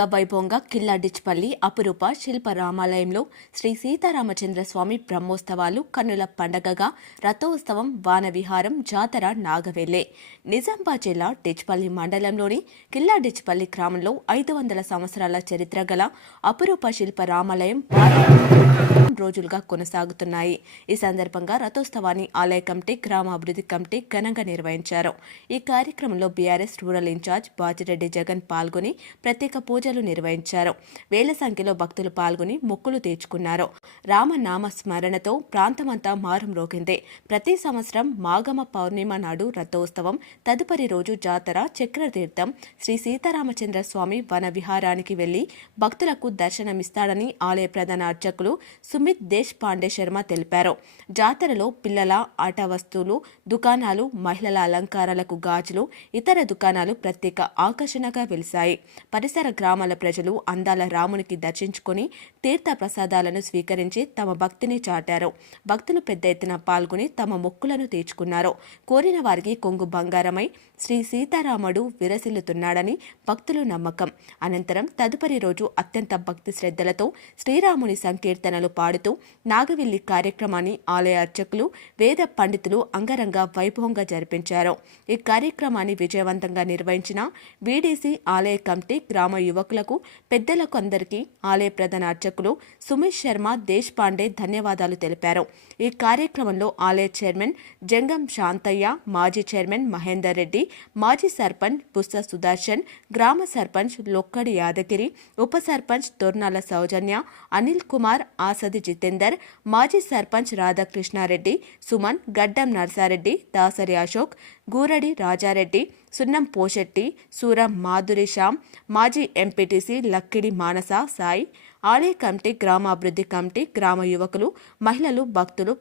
అంగరంగ వైభవంగా కిల్లాడిచ్పల్లి అపురూప శిల్ప రామాలయంలో శ్రీ సీతారామచంద్ర స్వామి బ్రహ్మోత్సవాలు కన్నుల పండగగా రథోత్సవం వానవిహారం జాతర నాగవెల్లే. నిజామాబాద్ జిల్లా డిచ్పల్లి మండలంలోని కిల్లాడిచ్పల్లి గ్రామంలో 500 సంవత్సరాల చరిత్ర గల అపురూప శిల్ప రామాలయం రోజులుగా కొనసాగుతున్నాయి. ఈ సందర్భంగా రథోత్సవాన్ని ఆలయ కమిటీ, గ్రామాభివృద్ధి కమిటీ ఘనంగా నిర్వహించారు. ఈ కార్యక్రమంలో బీఆర్ఎస్ రూరల్ ఇన్ఛార్జ్ బాజిరెడ్డి జగన్ పాల్గొని ప్రత్యేక పూజలు నిర్వహించారు. వేల సంఖ్యలో భక్తులు పాల్గొని మొక్కులు తీర్చుకున్నారు. రామనామ స్మరణతో ప్రాంతమంతా మారుమ్రోగింది. ప్రతి సంవత్సరం మాఘమ పౌర్ణిమ నాడు రథోత్సవం, తదుపరి రోజు జాతర, చక్రతీర్థం శ్రీ సీతారామచంద్ర స్వామి వన విహారానికి వెళ్లి భక్తులకు దర్శనమిస్తాడని ఆలయ ప్రధాన అర్చకులు సుమిత్ దేశ్ పాండే శర్మ తెలిపారు. జాతరలో పిల్లల ఆట వస్తువులు దుకాణాలు, మహిళల అలంకారాలకు గాజులు, ఇతర దుకాణాలు ప్రత్యేక ఆకర్షణగా వెలిశాయి. పరిసర గ్రామాల ప్రజలు అందాల రామునికి దర్శించుకుని తీర్థ ప్రసాదాలను స్వీకరించి తమ భక్తిని చాటారు. భక్తులు పెద్ద ఎత్తున పాల్గొని తమ మొక్కులను తీర్చుకున్నారు. కోరిన వారికి కొంగు బంగారమై శ్రీ సీతారాముడు విరసిల్లుతున్నాడని భక్తులు నమ్మకం. అనంతరం తదుపరి రోజు అత్యంత భక్తి శ్రద్ధలతో శ్రీరాముని సంకీర్తనలు పాడుతూ నాగవెల్లి కార్యక్రమాన్ని ఆలయ అర్చకులు, వేద పండితులు అంగరంగ వైభవంగా జరిపించారు. ఈ కార్యక్రమాన్ని విజయవంతంగా నిర్వహించిన వీడీసీ ఆలయ కమిటీ, గ్రామ యువకులకు, పెద్దలకు అందరికీ ఆలయ ప్రధాన అర్చకులు సుమిత్ శర్మ, దేశ్ పాండే ధన్యవాదాలు తెలిపారు. ఈ కార్యక్రమంలో ఆలయ చైర్మన్ జంగం శాంతయ్య, మాజీ చైర్మన్ మహేందర్ రెడ్డి, మాజీ సర్పంచ్ బుస్స సుదర్శన్, గ్రామ సర్పంచ్ లొక్కడి యాదగిరి, ఉప సర్పంచ్ దొర్నాల సౌజన్య, అనిల్ కుమార్, ఆసది జితేందర్, మాజీ సర్పంచ్ రాధాకృష్ణారెడ్డి, సుమన్, గడ్డం నర్సారెడ్డి, దాసరి అశోక్, గూరడి రాజారెడ్డి, సున్నం పోషెట్టి, సూరం మాధురి శ్యామ్, మాజీ ఎంపీటీసీ లక్కిడి మానస సాయి, ఆలయ కమిటీ, గ్రామాభివృద్ధి కమిటీ, గ్రామ యువకులు, మహిళలు, భక్తులు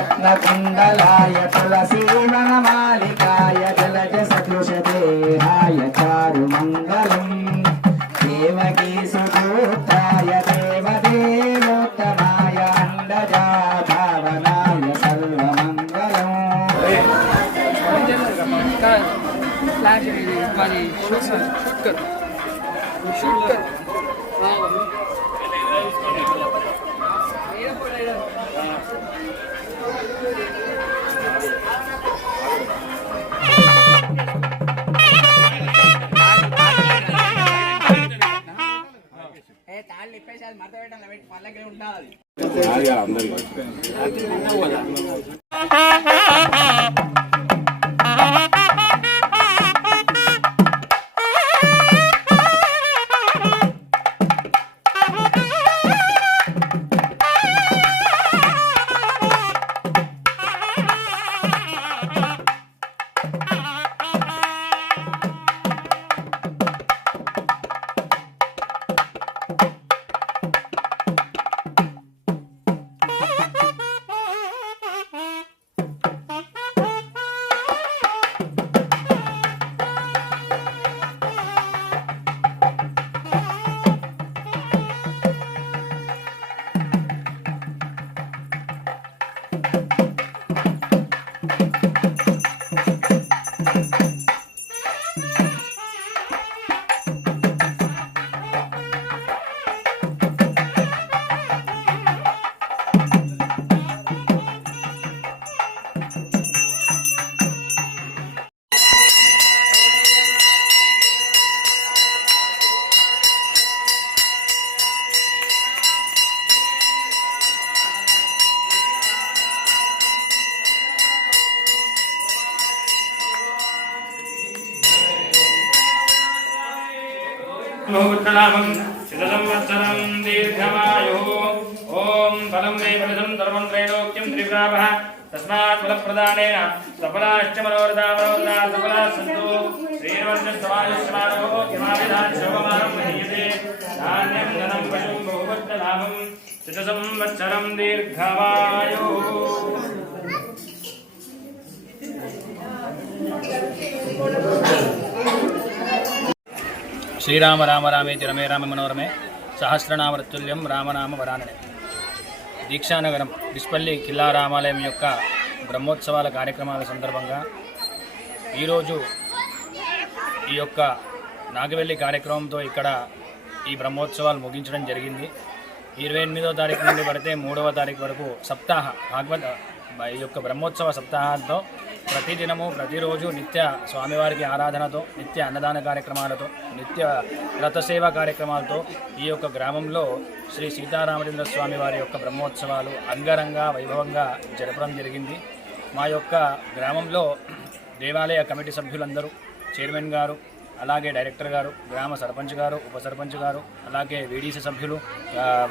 ललितरत्नकुण्डलाय तुलसीवनमालिकाय जलज सदृशदेहाय चारुमङ्गलम् देवकी सुगोत्राय देवदेवोत्तमाय अण्डजा भावनाय सर्वमङ्गलम् शूट कर తాళ్ళు ఇప్పేసి అది మడత పెట్టాలి, పెట్టి పళ్ళకి ఉండాలి. मुहूर्तनामं शतसंवत्सरं दीर्घमायुः ॐ फलं मे फलितं सर्वं त्रैलोक्यं त्रिपुरावः तस्मात् फलप्रदानेन सफलाश्च मनोरथा सफलाः सन्तु श्रीर्वञ्चस्तवायुष्मानो यमाविधान् शोभमानं महीयते धान्यं धनं पशुं बहुवर्धनामं शतसंवत्सरं दीर्घमायुः శ్రీరామ రామ రామేతి రమే రామ మనోరమే సహస్రనామరతుల్యం రామనామ వరాననే. దీక్షానగరం డిస్పల్లి కిల్లా రామాలయం యొక్క బ్రహ్మోత్సవాల కార్యక్రమాల సందర్భంగా ఈరోజు ఈ యొక్క నాగవెల్లి కార్యక్రమంతో ఇక్కడ ఈ బ్రహ్మోత్సవాలు ముగించడం జరిగింది. 28వ తారీఖు నుండి పడితే 3వ తారీఖు వరకు సప్తాహ భాగవత ఈ యొక్క బ్రహ్మోత్సవ సప్తాహాలతో ప్రతిదినము ప్రతిరోజు నిత్య స్వామివారికి ఆరాధనతో, నిత్య అన్నదాన కార్యక్రమాలతో, నిత్య రథసేవ కార్యక్రమాలతో ఈ యొక్క గ్రామంలో శ్రీ సీతారామచంద్ర స్వామి వారి యొక్క బ్రహ్మోత్సవాలు అంగరంగ వైభవంగా జరపడం జరిగింది. మా యొక్క గ్రామంలో దేవాలయ కమిటీ సభ్యులందరూ, చైర్మన్ గారు, అలాగే డైరెక్టర్ గారు, గ్రామ సర్పంచ్ గారు, ఉప సర్పంచ్ గారు, అలాగే వీడీసీ సభ్యులు,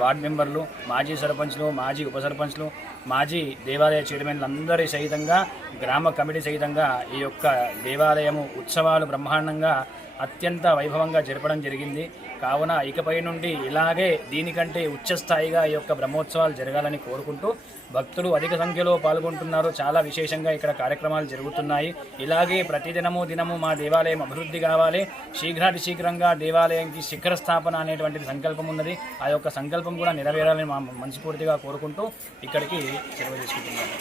వార్డు మెంబర్లు, మాజీ సర్పంచ్లు, మాజీ ఉప సర్పంచ్లు, మాజీ దేవాలయ చైర్మన్లు అందరి సహితంగా, గ్రామ కమిటీ సహితంగా ఈ యొక్క దేవాలయము ఉత్సవాలు బ్రహ్మాండంగా అత్యంత వైభవంగా జరపడం జరిగింది. కావున ఇకపై నుండి ఇలాగే దీనికంటే ఉచ్చస్థాయిగా ఈ యొక్క బ్రహ్మోత్సవాలు జరగాలని కోరుకుంటూ భక్తులు అధిక సంఖ్యలో పాల్గొంటున్నారు. చాలా విశేషంగా ఇక్కడ కార్యక్రమాలు జరుగుతున్నాయి. ఇలాగే ప్రతిదినము దినము మా దేవాలయం అభివృద్ధి కావాలి, శీఘ్రాతి శీఘ్రంగా దేవాలయంకి శిఖర స్థాపన అనేటువంటిది సంకల్పం ఉన్నది. ఆ యొక్క సంకల్పం కూడా నెరవేరాలని మా మనస్ఫూర్తిగా కోరుకుంటూ ఇక్కడికి సెలవు తీసుకుంటున్నాను.